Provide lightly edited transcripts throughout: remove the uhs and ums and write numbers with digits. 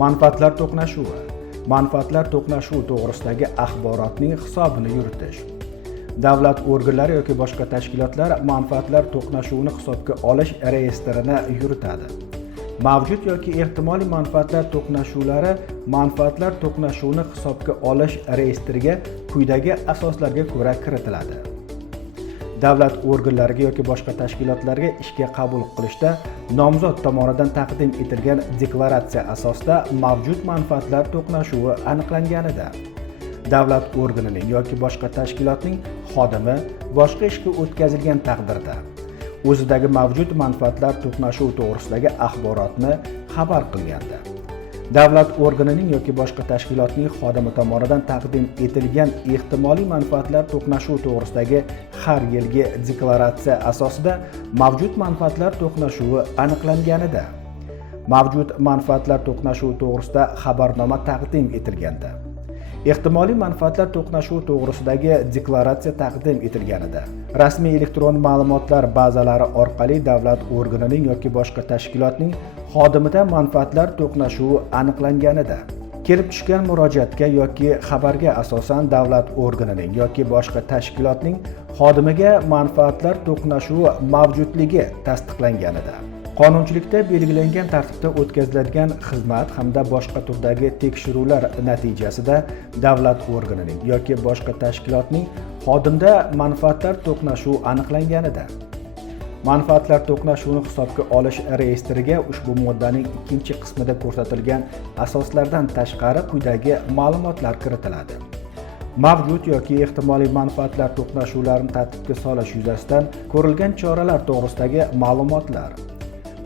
Manfaatlar to'qnashuvi. Manfaatlar to'qnashuvi to'g'risidagi axborotning hisobini yuritish. Davlat organlari yoki boshqa tashkilotlar manfaatlar to'qnashuvini hisobga olish reyestrini yuritadi. Mavjud yoki ehtimoliy manfaatlar to'qnashuvlari manfaatlar to'qnashuvini hisobga olish reyestriga quyidagi asoslarga ko'ra kiritiladi. Davlat organlariga yoki boshqa tashkilotlarga ishga qabul qilishda nomzod tomonidan taqdim etilgan deklaratsiya asosida mavjud manfaatlar to'qnashuvi aniqlanganida, davlat organining yoki boshqa tashkilotning xodimi boshqa ishga o'tkazilgan taqdirda o'zidagi mavjud manfaatlar to'qnashuvi to'g'risidagi axborotni xabar qilganda, davlat organining yoki boshqa tashkilotning xodimi tomonidan taqdim etilgan ehtimoliy manfaatlar to'qnashuvi to'g'risidagi har yilgi deklaratsiya asosida mavjud manfaatlar to'qnashuvi aniqlanganida, mavjud manfaatlar to'qnashuvi to'g'risida xabarnoma taqdim etilganda, ehtimoliy manfaatlar to'qnashuvi to'g'risidagi deklaratsiya taqdim etilganida, rasmiy elektron ma'lumotlar bazalari orqali davlat organining yoki boshqa tashkilotning xodimida manfaatlar to'qnashuvi aniqlanganida, kelib tushgan murojaatga yoki xabarga asosan davlat organining yoki boshqa tashkilotning xodimiga manfaatlar to'qnashuvi mavjudligi tasdiqlanganida, qonunchilikda belgilangan tartibda o'tkaziladigan xizmat hamda boshqa turdagi tekshiruvlar natijasida davlat organining yoki boshqa tashkilotning xodimda manfaatlar to'qnashuvi aniqlanganida, manfaatlar to'qnashuvini hisobga olish reyestriga ushbu moddaning 2-qismida ko'rsatilgan asoslardan tashqari quyidagi ma'lumotlar kiritiladi. Mavjud yoki ehtimoliy manfaatlar to'qnashuvlarini tartibga solish yuzasidan ko'rilgan choralar to'g'risidagi ma'lumotlar.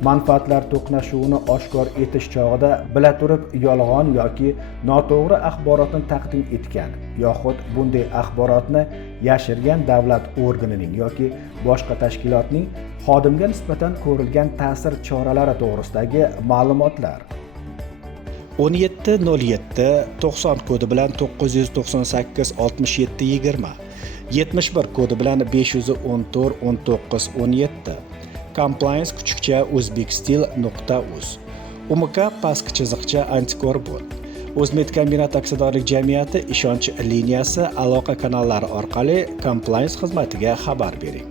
Manfaatlar to'qnashuvini oshkor etish chog'ida bila turib yolg'on yoki noto'g'ri axborotni taqdim etgan yoxud bunday axborotni yashirgan davlat organining yoki boshqa tashkilotning xodimga nisbatan ko'rilgan ta'sir choralari to'g'risidagi ma'lumotlar. 1707-90 kodi bilan 998-67-20, 71 kodi bilan 514-19-17, compliance_uzbekstil.uz, UMK _antikor-bot, O'zmedkombinat aksiyadorlik jamiyati ishonch liniyasi aloqa kanallari orqali compliance xizmatiga xabar bering.